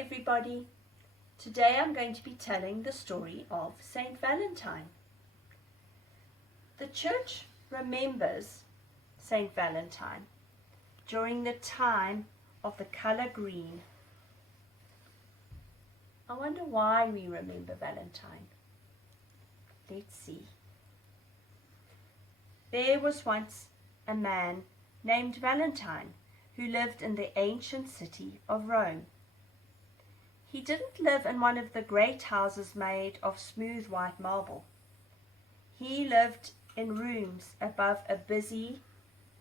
everybody. Today I'm going to be telling the story of St. Valentine. The church remembers St. Valentine during the time of the color green. I wonder why we remember Valentine. Let's see. There was once a man named Valentine who lived in the ancient city of Rome. He didn't live in one of the great houses made of smooth white marble. He lived in rooms above a busy,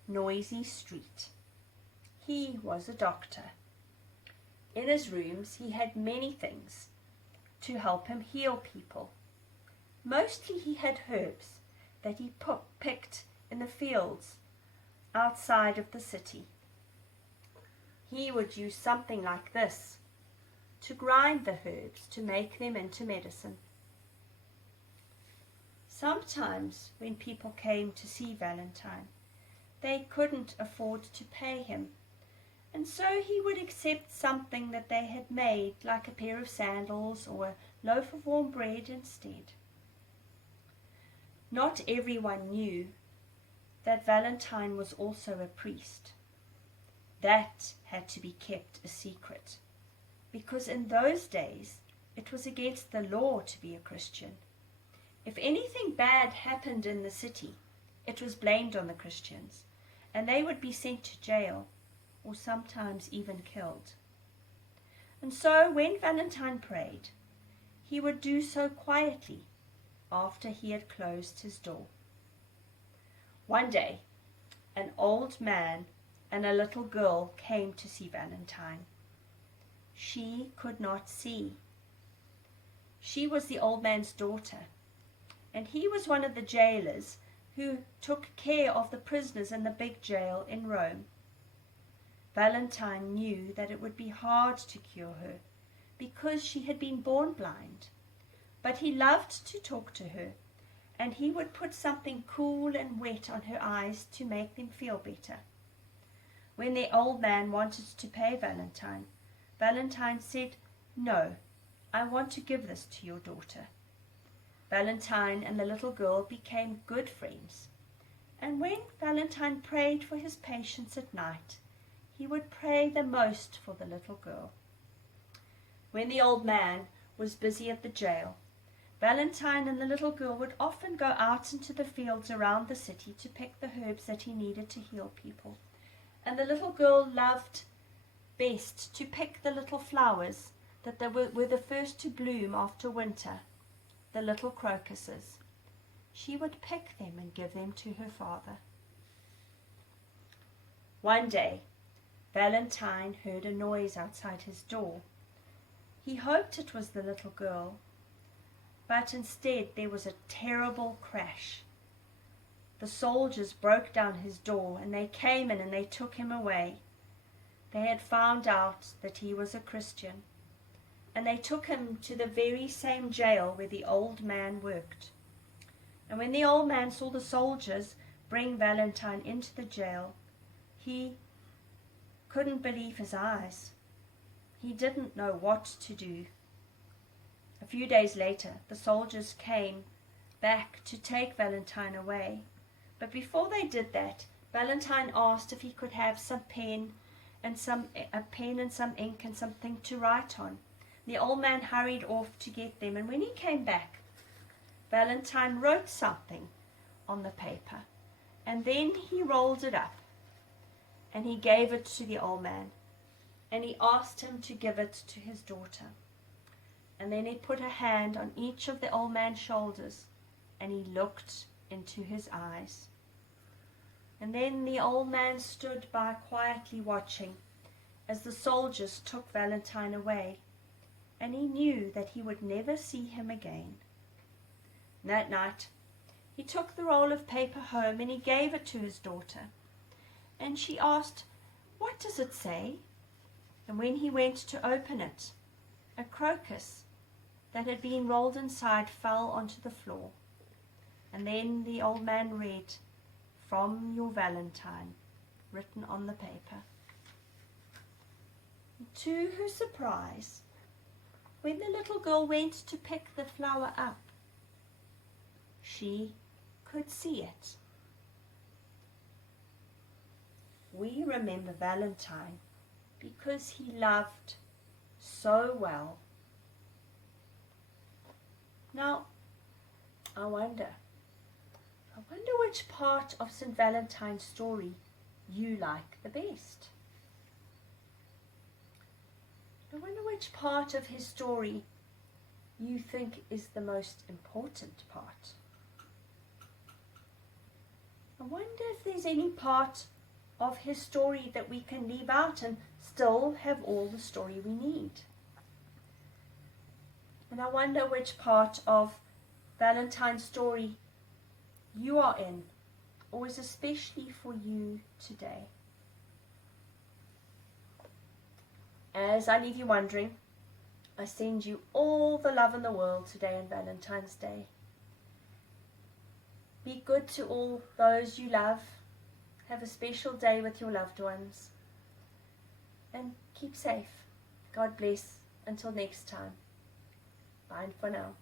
noisy street. He was a doctor. In his rooms he had many things to help him heal people. Mostly he had herbs that he picked in the fields outside of the city. He would use something like this to grind the herbs to make them into medicine. Sometimes when people came to see Valentine, they couldn't afford to pay him, and so he would accept something that they had made, like a pair of sandals or a loaf of warm bread instead. Not everyone knew that Valentine was also a priest. That had to be kept a secret, because in those days it was against the law to be a Christian. If anything bad happened in the city, it was blamed on the Christians, and they would be sent to jail or sometimes even killed. And so when Valentine prayed, he would do so quietly after he had closed his door. One day, an old man and a little girl came to see Valentine. She could not see. She was the old man's daughter, and he was one of the jailers who took care of the prisoners in the big jail in Rome. Valentine knew that it would be hard to cure her because she had been born blind, but he loved to talk to her, and he would put something cool and wet on her eyes to make them feel better. When the old man wanted to pay Valentine, Valentine said, "No, I want to give this to your daughter." Valentine and the little girl became good friends, and when Valentine prayed for his patients at night, he would pray the most for the little girl. When the old man was busy at the jail, Valentine and the little girl would often go out into the fields around the city to pick the herbs that he needed to heal people. And the little girl loved best to pick the little flowers that were the first to bloom after winter, the little crocuses. She would pick them and give them to her father. One day, Valentine heard a noise outside his door. He hoped it was the little girl, but instead there was a terrible crash. The soldiers broke down his door, and they came in and they took him away. They had found out that he was a Christian, and they took him to the very same jail where the old man worked. And when the old man saw the soldiers bring Valentine into the jail, he couldn't believe his eyes. He didn't know what to do. A few days later, the soldiers came back to take Valentine away. But before they did that, Valentine asked if he could have some pen and some ink and something to write on. The old man hurried off to get them, and when he came back, Valentine wrote something on the paper, and then he rolled it up, and he gave it to the old man, and he asked him to give it to his daughter. And then he put a hand on each of the old man's shoulders, and he looked into his eyes. And then the old man stood by quietly watching as the soldiers took Valentine away, and he knew that he would never see him again. That night, he took the roll of paper home and he gave it to his daughter. And she asked, "What does it say?" And when he went to open it, a crocus that had been rolled inside fell onto the floor. And then the old man read, "From your Valentine," written on the paper. To her surprise, when the little girl went to pick the flower up, she could see it. We remember Valentine because he loved so well. Now, I wonder which part of St. Valentine's story you like the best. I wonder which part of his story you think is the most important part. I wonder if there's any part of his story that we can leave out and still have all the story we need. And I wonder which part of Valentine's story you are in, or is especially for you today. As I leave you wondering, I send you all the love in the world today on Valentine's Day. Be good to all those you love. Have a special day with your loved ones. And keep safe. God bless. Until next time. Bye for now.